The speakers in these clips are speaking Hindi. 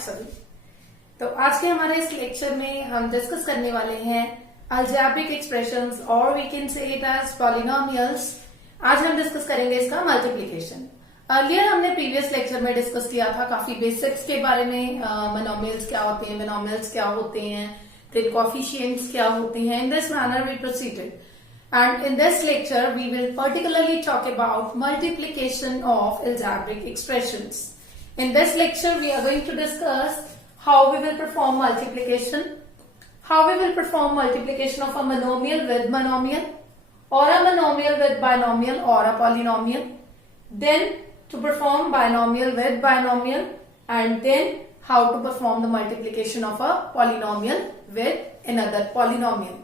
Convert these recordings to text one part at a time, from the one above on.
सभी। तो आज के हमारे इस लेक्चर में हम डिस्कस करने वाले हैं अलजेब्रिक एक्सप्रेशंस और we can say it as polynomials. आज हम डिस्कस करेंगे इसका मल्टीप्लिकेशन। अर्लियर हमने प्रीवियस लेक्चर में डिस्कस किया था काफी बेसिक्स के बारे में, मोनोमियल्स क्या होते हैं, बिनोमियल्स क्या होते हैं, फिर कोएफिशिएंट्स क्या होते हैं। In this manner we proceeded and in this lecture we will particularly talk about multiplication of algebraic expressions. In this lecture we are going to discuss how we will perform multiplication, how we will perform multiplication of a monomial with monomial or a monomial with binomial or a polynomial, then to perform binomial with binomial, and then how to perform the multiplication of a polynomial with another polynomial,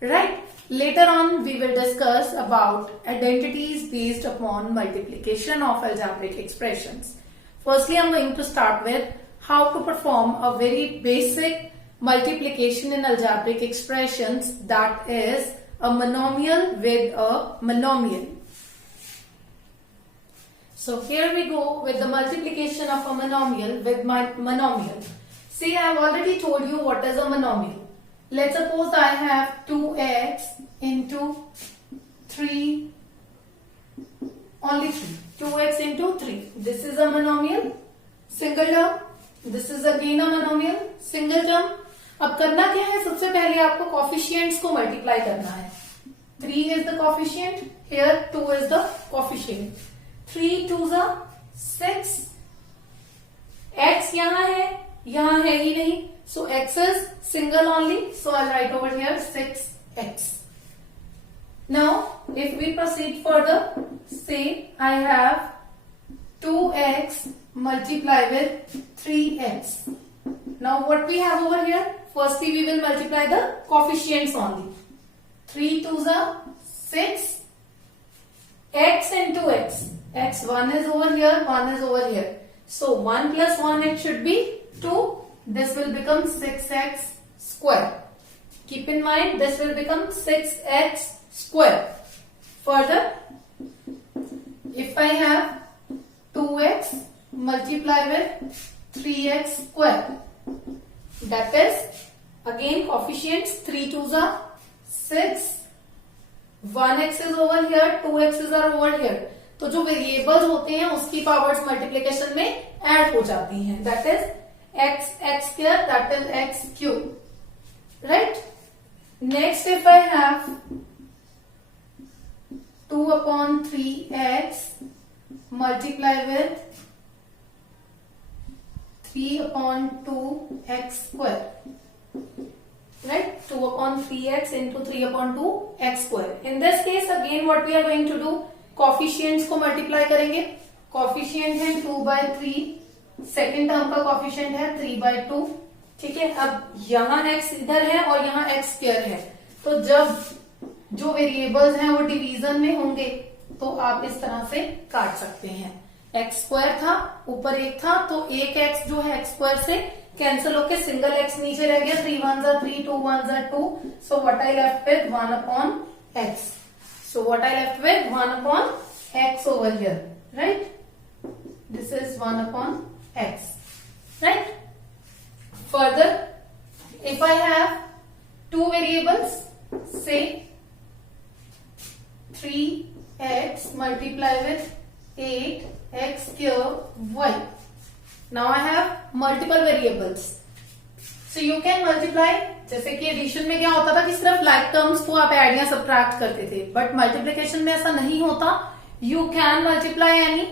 right? Later on we will discuss about identities based upon multiplication of algebraic expressions. Firstly I'm going to start with how to perform a very basic multiplication in algebraic expressions, that is a monomial with a monomial. So here we go with the multiplication of a monomial with my monomial. See, I have already told you what is a monomial. Let's suppose I have 2x into 3, only 3, 2x into 3. This is a monomial, single term. This is again a monomial, single term. अब करना क्या है, सबसे पहले आपको कोएफिशिएंट्स को मल्टीप्लाई करना है। 3 is the coefficient, here 2 is the coefficient. 3 2s are 6. x यहाँ है ही नहीं, so x is single only, so I'll write over here 6x. Now if we proceed further, say I have 2x multiply with 3x. Now what we have over here, firstly we will multiply the coefficients only. 3 2s are 6, x into x, x 1 is over here, 1 is over here, so 1 plus 1 it should be 2. This will become 6x square. Keep in mind this will become 6x square. Further, if I have 2x multiply with 3x square, that is again coefficients, 3 2s are 6, 1x is over here, 2x is over here. तो जो वेरिएबल्स होते हैं उसकी पावर्स मल्टीप्लिकेशन में ऐड हो जाती हैं, that is x square, that is x cube, right? Next if I have 2 upon 3x multiply with 3 upon 2x square, right? 2 upon 3x into 3 upon 2x square. In this case again what we are going to do, coefficients को मल्टीप्लाई करेंगे। कोएफिशिएंट है 2 by 3, सेकेंड टर्म का कोएफिशिएंट है 3 by 2, ठीक है। अब यहाँ x इधर है और यहाँ x स्क्वायर है, तो जब जो वेरिएबल्स हैं वो डिवीजन में होंगे तो आप इस तरह से काट सकते हैं। x स्क्वायर था, ऊपर एक था, तो एक x जो है x स्क्वायर से कैंसिल होके सिंगल x नीचे रह गया, 3 1s are 3, 2 1s are 2, so what I left with 1 upon x. So what I left with 1 upon x over here, right? This is 1 upon x, right? Further, if I have two variables, say 3x multiply with 8x cube y. Now I have multiple variables, so you can multiply. जैसे कि एडिशन में क्या होता था कि सिर्फ लाइक टर्म्स को आप ऐड या सब्ट्रैक्ट करते थे, बट मल्टीप्लिकेशन में ऐसा नहीं होता, you can multiply any,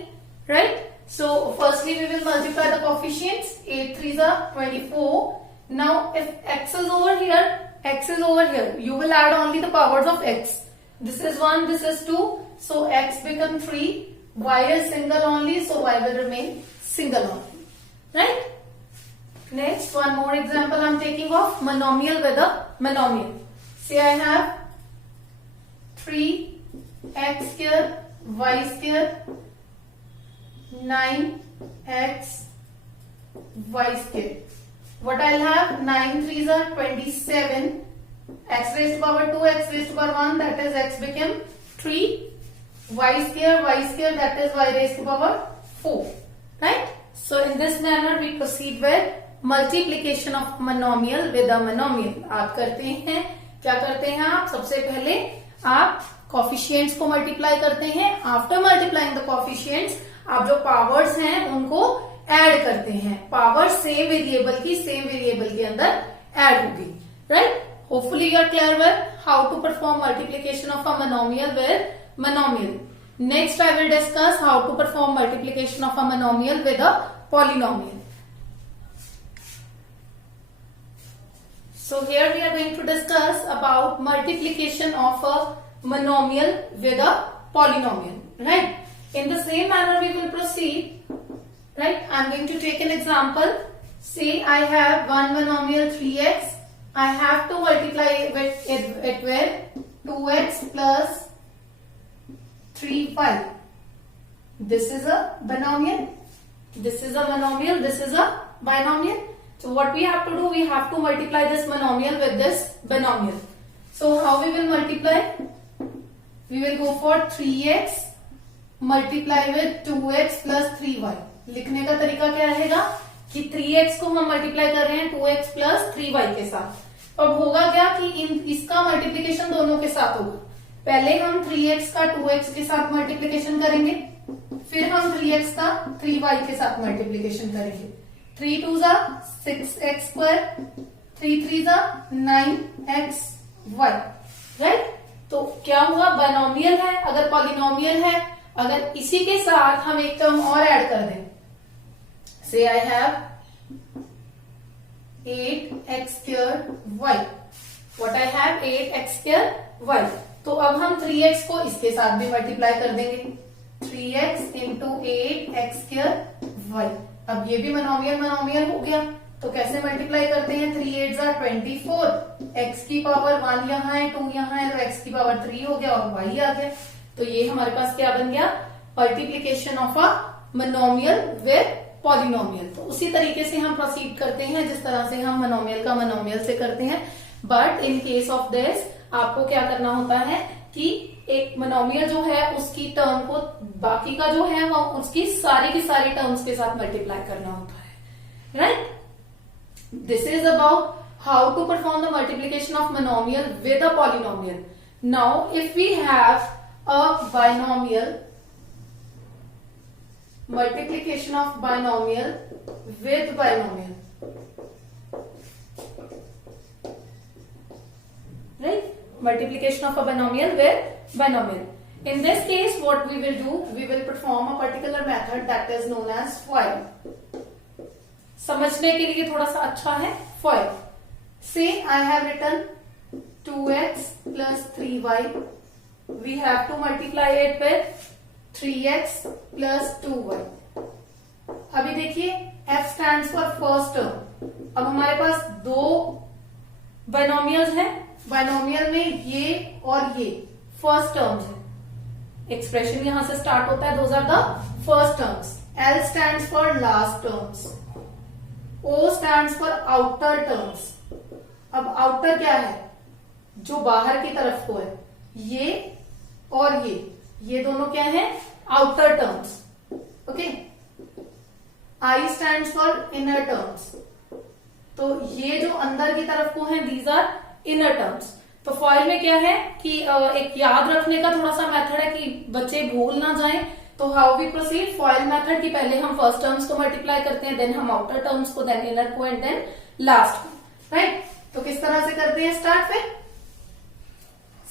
right? So firstly we will multiply the coefficients. 8 3s are 24. Now if x is over here, x is over here, you will add only the powers of x. This is 1, this is 2, so x become 3. Y is single only, so y will remain single only, right? Next, one more example I'm taking of monomial with a monomial. Say I have 3x square y square 9x y square. What I'll have, 9 3s are 27, x raised to power 2, x raised to power 1, that is x became 3, y square, that is y raised to power 4, right? So in this manner we proceed with multiplication of monomial with a monomial. आप करते हैं, क्या करते हैं आप, सबसे पहले आप कॉफिशिएंट्स को मल्टीप्लाई करते हैं। आफ्टर मल्टीप्लाइंग द कॉफिशिएंट्स आप जो पावर्स हैं उनको ऐड करते हैं। पावर सेम वेरिएबल की सेम वेरिएबल के अंदर ऐड होगी, right. Hopefully you are clear with how to perform multiplication of a monomial with monomial. Next I will discuss how to perform multiplication of a monomial with a polynomial. So here we are going to discuss about multiplication of a monomial with a polynomial, right? In the same manner we will proceed, right? I am going to take an example. Say I have one monomial 3x. I have to multiply it with 2x plus 3y. This is a binomial. This is a monomial. This is a binomial. So what we have to do? We have to multiply this monomial with this binomial. So how we will multiply? We will go for 3x multiply with 2x plus 3y. लिखने का तरीका क्या रहेगा कि 3x को हम मल्टीप्लाई कर रहे हैं 2x plus 3y के साथ। अब होगा क्या कि इसका मल्टीप्लीकेशन दोनों के साथ होगा। पहले हम 3x का 2x के साथ मल्टीप्लीकेशन करेंगे, फिर हम 3x का 3y के साथ मल्टीप्लीकेशन करेंगे। 3 2 जा 6x स्क्वायर, 3 3 जा 9xy, राइट। तो क्या हुआ, बाइनोमियल है। अगर पॉलिनोमियल है, अगर इसी के साथ हम एक टर्म और ऐड कर दें, से I have 8x squared y, what I have 8x squared y। तो अब हम 3x को इसके साथ भी मल्टीप्लाई कर देंगे, 3x into 8x square y। अब ये भी मोनोमियल हो गया। तो कैसे मल्टीप्लाई करते हैं, 3 8 जा 24, x की पावर 1 यहाँ है 2 यहाँ है, तो x की पावर 3 हो गया और y आ गया। तो ये हमारे पास क्या बन गया, multiplication of a monomial with polynomial. तो उसी तरीके से हम प्रोसीड करते हैं जिस तरह से हम मोनोमियल का मोनोमियल से करते हैं। But in case of this आपको क्या करना होता है कि एक मोनोमियल जो है उसकी टर्म को बाकी का जो है वो उसकी की सारी टर्म्स के साथ मल्टीप्लाई करना होता है, right. This is about how to perform the multiplication of monomial with a polynomial. Now if we have a binomial, multiplication of binomial with binomial, right? Multiplication of a binomial with binomial. In this case, what we will do? We will perform a particular method that is known as FOIL. समझने के लिए थोड़ा सा अच्छा है FOIL. Say I have written 2x plus 3y. We have to multiply it with 3x plus 2y. अभी देखिए F stands for first term. अब हमारे पास दो बाइनोमियल्स हैं। बाइनोमियल में ये और ये फर्स्ट टर्म्स है। एक्सप्रेशन यहां से स्टार्ट होता है, those are the first terms. L stands for last terms, O stands for outer terms. अब आउटर क्या है, जो बाहर की तरफ को है, ये और ये दोनों क्या है, outer terms, okay. I stands for inner terms, तो ये जो अंदर की तरफ को है, दीज आर इनर टर्म्स। तो फॉइल में क्या है कि एक याद रखने का थोड़ा सा मेथड है कि बच्चे भूल ना जाएं। तो how we proceed, FOIL method की पहले हम फर्स्ट टर्म्स को मल्टीप्लाई करते हैं, देन हम आउटर टर्म्स को, देन इनर को एंड देन लास्ट को, राइट। तो किस तरह से करते हैं स्टार्ट में,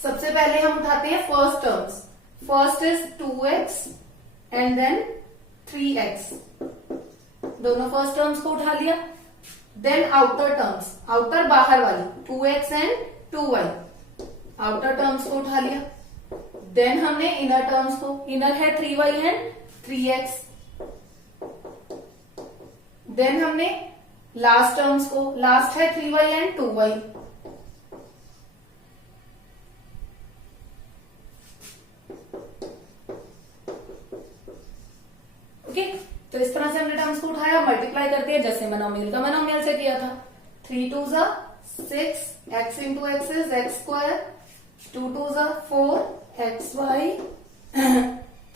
सबसे पहले हम उठाते हैं first terms. First is 2x and then 3x, दोनों फर्स्ट टर्म्स को उठा लिया। देन आउटर टर्म्स, आउटर बाहर वाली 2x and 2y, outer terms को उठा लिया। देन हमने इनर टर्म्स को, इनर है 3y एंड 3x। देन हमने लास्ट टर्म्स को, लास्ट है 3y एंड 2y। ओके, तो इस तरह से हमने टर्म्स को उठाया, मल्टीप्लाई करते हैं जैसे मोनोमियल का मोनोमियल से किया था। 3 2 जा 6, x into x is x square, 2 2 जा 4 एक्स वाई,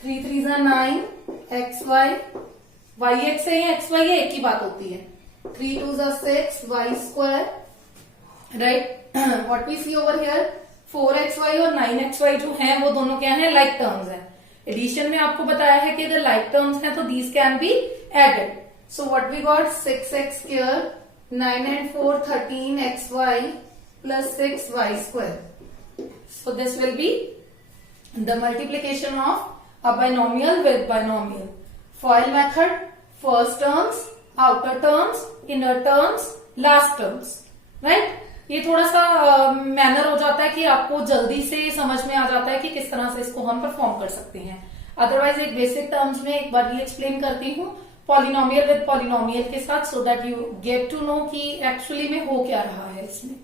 3 3 जा 9 एक्स वाई, वाई एक्स है या एक्स वाई है, एक ही बात होती है, 3 2s are 6 y square, right? What we see over here 4xy और 9xy जो है वो दोनों क्या है, लाइक टर्म्स है. एडिशन में आपको बताया है कि अगर लाइक टर्म्स हैं तो these can be added. So what we got 6x square 9 and 4 13xy plus 6y square. So this will be the multiplication of a binomial with binomial. FOIL method, first terms, outer terms, inner terms, last terms, right? ये थोड़ा सा मैनर हो जाता है कि आपको जल्दी से समझ में आ जाता है कि किस तरह से इसको हम परफॉर्म कर सकते हैं. अदरवाइज एक बेसिक टर्म्स में एक बार ये एक्सप्लेन करती हूँ पॉलिनोमियल विद पॉलिनोमियल के साथ, so that you get to know कि एक्चुअली में हो क्या रहा है इसमें.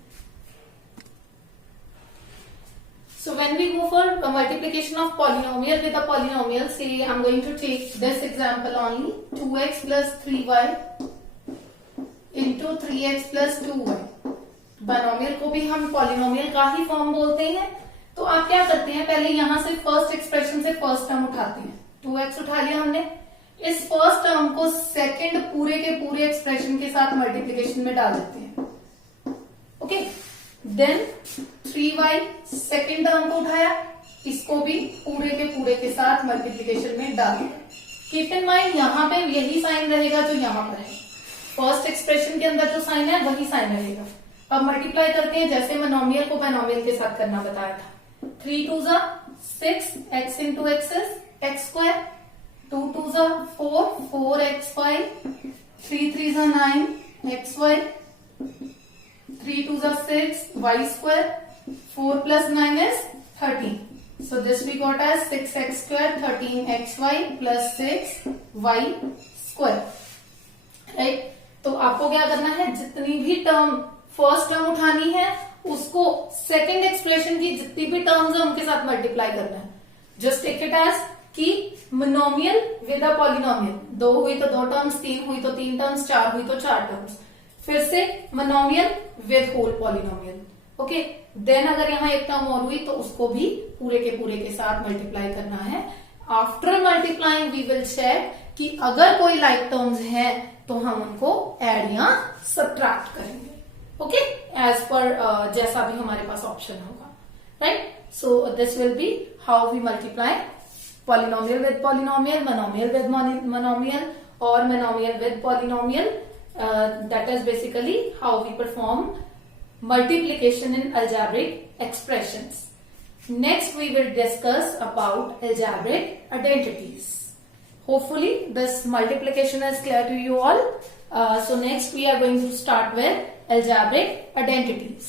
So when we go for a multiplication of polynomial with a polynomial, say I'm going to take this example only, 2x plus 3y into 3x plus 2y. Binomial को भी हम पॉलिनोमियल का ही फॉर्म बोलते हैं. तो आप क्या करते हैं, पहले यहां से फर्स्ट एक्सप्रेशन से फर्स्ट टर्म उठाते हैं. 2x उठा लिया हमने. इस फर्स्ट टर्म को सेकंड पूरे के पूरे एक्सप्रेशन के साथ मल्टीप्लीकेशन में डाल देते हैं. Okay, then 3y second term को उठाया, इसको भी पूरे के पूरे के साथ मल्टीप्लीकेशन में डाल दिया. कीप इन माइंड यहाँ पे यही साइन रहेगा जो यहाँ पर है. फर्स्ट एक्सप्रेशन के अंदर जो साइन है वही साइन रहेगा. अब मल्टीप्लाई करते हैं जैसे मोनोमियल को बाइनोमियल के साथ करना बताया था. 3 2s are 6 x into x is x square, 2 2s are 4 4xy, 3 3s are 9 xy, 3 2s are 6 y square, 4 plus 9 is 13. So this we got as 6x square 13xy plus 6y square, right? तो आपको क्या करना है, जितनी भी टर्म फर्स्ट टर्म उठानी है उसको सेकंड एक्सप्रेशन की जितनी भी टर्म्स है उनके साथ मल्टीप्लाई करना है. जस्ट टेक इट एज कि मोनोमियल विद अ पॉलिनोमियल. 2 हुई तो 2 टर्म्स, 3 हुई तो 3 टर्म्स, 4 हुई तो 4 टर्म्स. फिर से monomial with whole polynomial. Okay, then अगर यहाँ एक टर्म और हुई तो उसको भी पूरे के साथ मल्टीप्लाई करना है. After multiplying we will check कि अगर कोई लाइक टर्म्स है तो हम उनको एड या सब्ट्रैक्ट करेंगे. ओके, एज पर जैसा भी हमारे पास ऑप्शन होगा, right? So this will be how we multiply polynomial with polynomial, monomial with monomial और monomial with polynomial. That is basically how we perform multiplication in algebraic expressions. Next we will discuss about algebraic identities. Hopefully this multiplication is clear to you all. So next we are going to start with algebraic identities.